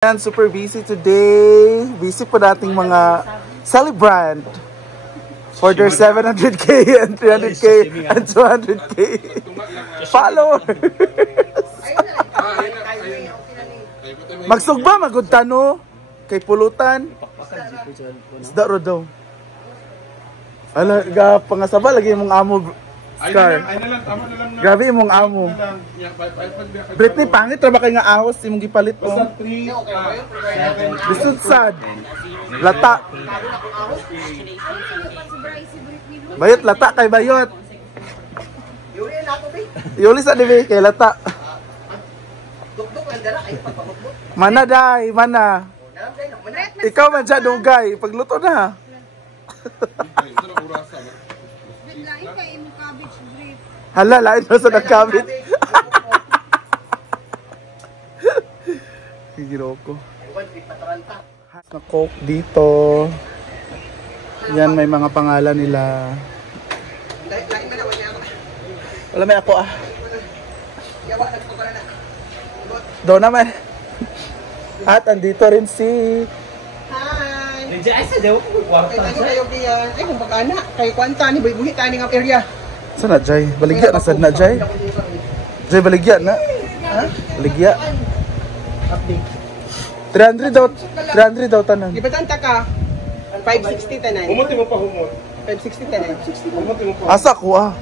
And super busy today. Busy po nating mga celebrant for their 700k and 300k and 200k followers. Magsugba magudtano kay pulutan. Isda ro daw. Ala ga pangasaba lagi mong amo. Scar. Grabe imong amo. Britney, pangit ra ba kay nga ahos imong gipalit mo? Bisud sad. Lata. Bayot lata kay bayot. Yuli sa dibi kay lata. Mana day, mana? Ikaw man siya dugay, pagluto na. Hala, lain na sa nagkabit. Higiro ko. Na Coke dito. Yan, may mga pangalan nila. Wala may ako ah. Doon naman. At andito rin si... Hi! Ay, sa daw ko kwarta. Kayo diyan. Ay, kung baka na. Kayo kwanta ni buhi tani ng area. Sana Jay? Baligya na sad na Jay? Jay baligya na? Ha? Baligya. 300 daw tanan. Gibatan ta ka. 560 tanan. Umuti mo pa humot. 560 tanan. Umuti mo pa. Asa ko ah.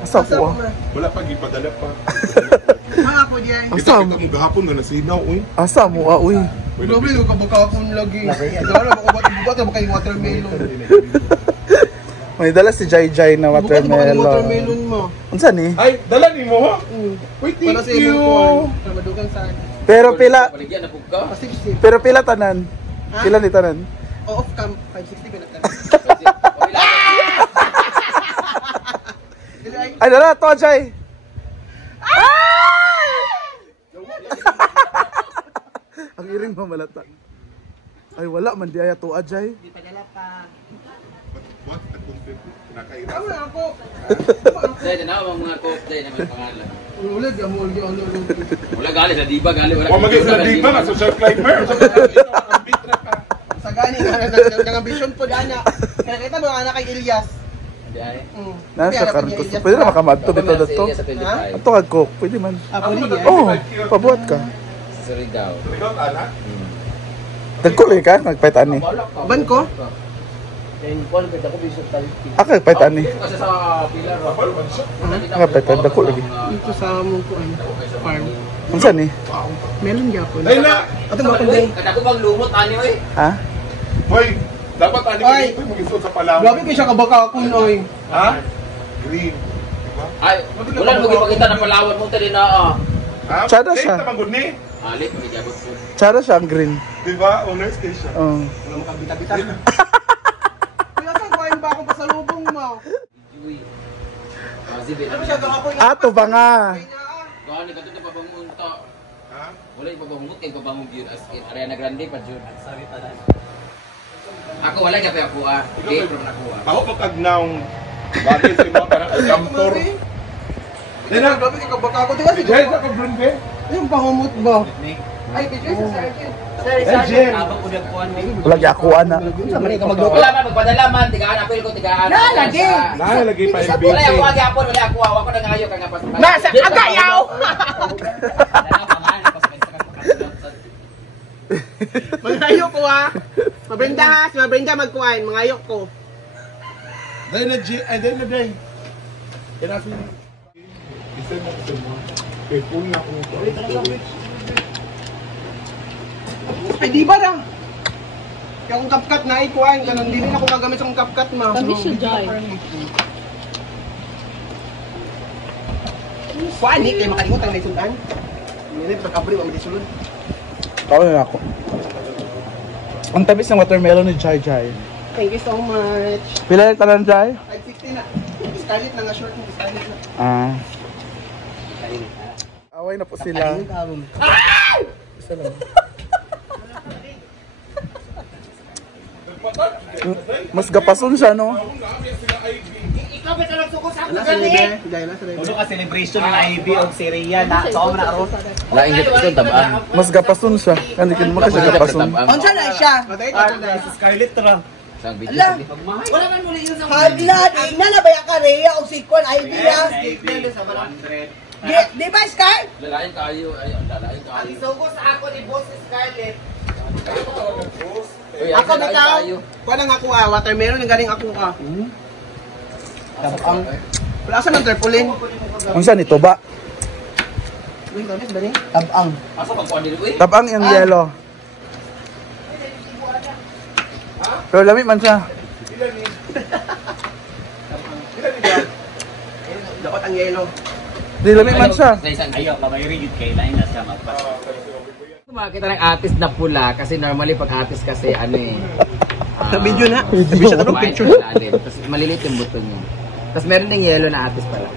Asa ko ah. Wala pa gipadala pa. Ako diyan. Asa Kita mo gahapon na nasinaw uy. Asa mo ah uy. Grabe ka baka akong lagi. Dala ba ko ba kay watermelon. May dala si Jai Jai na watermelon. Watermelon mo. Unsa ni? Ay, dala ni mo ha? Wait, thank you. Madugang sa Pero pila? baligyan na pug ka. Pero pila tanan? Pila ni tanan? Off cam 560 pinatan. Ay dala to Jai. Ang iring mamalata. Ay wala man di aya to Jai. Di padala pa. What? Nag-confirm. Nakaira. Tama ako. Dahil na ang mga coach dahil na may pangalan. Ulag mo ano. Wala gali sa diba gali wala. O maging sa diba nga social climber. Sa gani nga ambition po dana. Kaya kita mo anak kay Elias. Dahil. Nasa kartos. Pwede na makamadto bitaw dito. Ato kag coke, pwede man. Pwede yan. Oh, pabuhat ka. Sa Surigao. Ikaw, anak? Dagkol ka, nagpait ani. Ban ko? Ako nagpait ani. Kasi sa pilar. Nagpait dagkol lagi. Dito sa among kuan farm. Unsa ni? Melon gyapon. Ay na! Ato ba kun day? Kada ko bang lumot ani oy. Ha? Hoy! Dapat ani Ay! ka dito mag-isot sa Palawan. Grabe kay siya kabaka kun oy. Ha? Green. Diba? Ay, wala mo gipakita na Palawan mo tali na. Ha? Tsada Date siya. naman gud ni. Ali magijabot ko. Tsara siya ang green. Diba? Owner's station. Oh. Wala makabita-bita. Kuya ka kuan ba akong pasalubong mo? Uy. Kasi bin. Ano siya gahapon? Ato ba nga? Gani kadto pa bangun ta. Ha? Wala ipabangungot kay pabangon gyud as in Ariana Grande pa jud. Sabi pa lang. Ako wala gyud ako ah. Okay, from ako ah. Ako pagkagnaong bagay sa mga parang algamtor. Dina grabe kay kabaka ko diba si Jay, sa kabron be? yung pahumot ba? Ay, bigay sa sergeant. Sergeant. Wala gyud ako ana. Sa man ka magluto. Wala man magpadala man tigaan apil ko tigaan. Lagi. Lagi pa yung Wala ako BT. agyapon wala ako ako na ngayo kay nga pas. Nasa agayaw. Mangayo ko ah. Mabrenda ha, si Mabrenda magkuhan, mangayo ko. Dahil na Jay, ay dahil na Jay. Kinasin mo. Isa mo. Kaya punya ko. Pwede ba lang? Kaya kung kapkat na ikuhan, ganun din ako magamit sa kung kapkat ma. Sabi siya, Jai. Kuhan, di kayo makalimutan na isundan. Minit, pag-abri, wag madisulod. Tawa na ako. Ang tamis ng watermelon ni Jai Jai. Thank you so much. Pila yung tanan Jai? 560 na. Scarlett na nga short mo, Scarlett na. Ah. Away na po sila. Isa lang. Mas gapason siya, no? Ikaw kapit na nagsuko sa ako gani. Uno ka celebration ng IB o Syria na sa na ron. Laing gito ito tabaan. Mas gapason siya. Kandi kin mo kasi gapason. Unsa na siya? Si Scarlett ra. Sang video. Ala. Wala man muli yun sa hagla, di na ba ya kareya o sikon idea. Di ba Scar? Lalain kayo, ay lalain kayo. Isugo sa ako ni Boss Scarlett. Uy, Ako bitaw. Kuha nang ako watermelon ang galing ako ka. Tabang. Wala sa nang tarpaulin. Unsa nito ba? Uy, galit ba ni? Tabang. Asa pag kuan dili uy? Tabang yung yellow. Pero lami man siya. Dapat ang yellow. Di lami man siya. Ayo, mamayri gid kay lain na siya magpa. Makita ng artist na pula kasi normally pag artist kasi ano eh. Sa video na. Bisa tanong white picture. sa ilalim, tapos malilit yung buto niya. Tapos meron ding yellow na artist pala.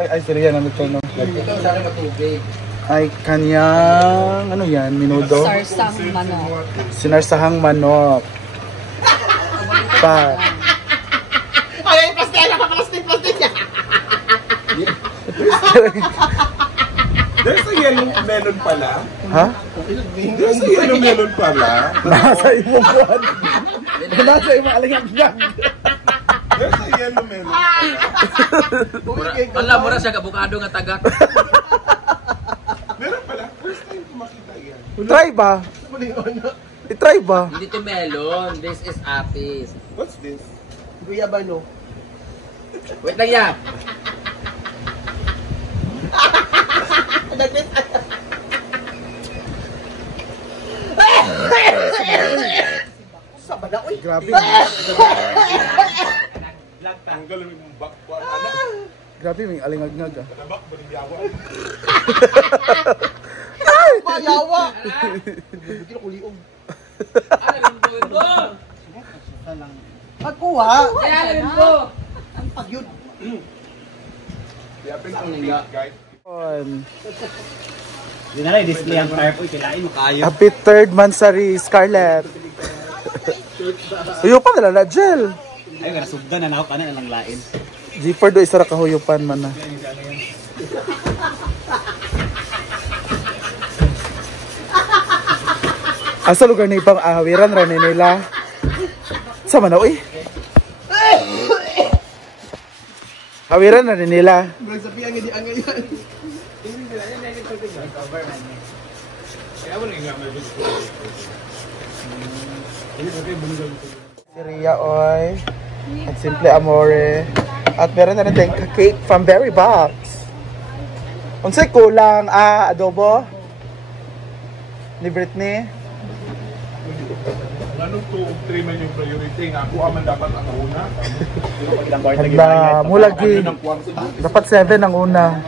Ay, sila yan. Ano ito, no? Ito sa akin matubig. Ay, kanyang, ano yan, minudo? Sarsang manok. Sinarsahang manok. Pa. Ay, plastic na plastic. There's a yellow melon pala. Ha? There's a yellow melon pala. Nasa imo buwan. Nasa imo alingan. There's a yellow melon pala. Wala mo na siya kabukado nga tagak. Meron pala. First time ko makita yan. Try ba? I-try ba? Hindi to melon, this is apis. What's this? Guyabano. Wait lang ya. Sa bala oy. Grabe. Tanggal yung bakwa. Anak. Grabe, may alingag-ngag ah. Nabak ba ng yawa? Payawa. Hindi ko liog. Pagkuha. Ang pagyud. Yapin ang pink, guys. Di na lang display ang tarp oy kailain mo kayo. Happy 3rd Mansari, Scarlett. Uyupan nila na gel. Ay nga sugdan na ako kana lang lain. Jeeper do isa ra kahuyupan man na. Asa lugar ni pang ahawiran ra ni nila. Sa man oy. Hawiran na ni nila. Murag sa piyang hindi angay yan. Si Ria oy. At Simple Amore. At meron na rin tayong cake from Berry Box. Unsay kulang adobo? Ni Britney. Anong 2 o 3 man yung priority nga? Ako aman dapat ang una. Hala, mulagi. Dapat 7 ang una.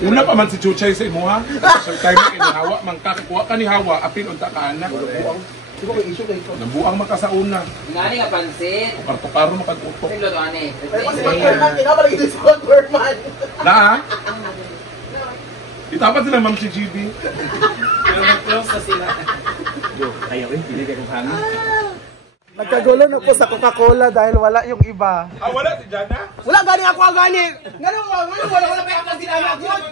Una pa man si Chuchay sa imo ha. Sa time kay hawa man kakakuha ka ni hawa apil unta ka anak. Nabuang makasauna. Ngani nga pansit. Karto-karo makag-utok. Sino to ani? Na ha? Itapat sila ma'am si GB. Close na sila. Yo, ayaw eh, pili kay kong hangin. Nagkagulo na po sa Coca-Cola dahil wala yung iba. Ah, wala si Jana? Wala gani ako gani. Ngano wala pa ako sila na good.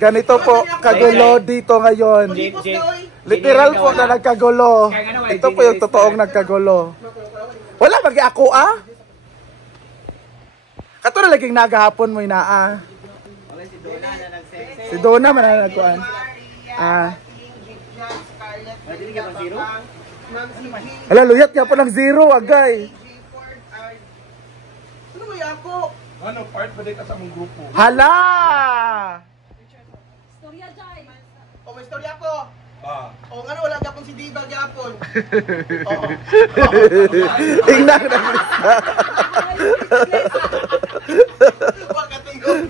Ganito po, kagulo dito ngayon. Literal po na nagkagulo. Ito po yung totoong nagkagulo. Wala bagi ako ah. Kato na laging nagahapon mo inaa. Si Donna man na nagkuan. Ah. Hala, luyat niya po ng 0 agay. Ano ba ako? Ano, part ba din ka sa mong grupo? Hala! O may storya ako. Ba. O ngano wala gyapon si Diva gyapon. Oo. Tingnan na lista. Wag ka tingog.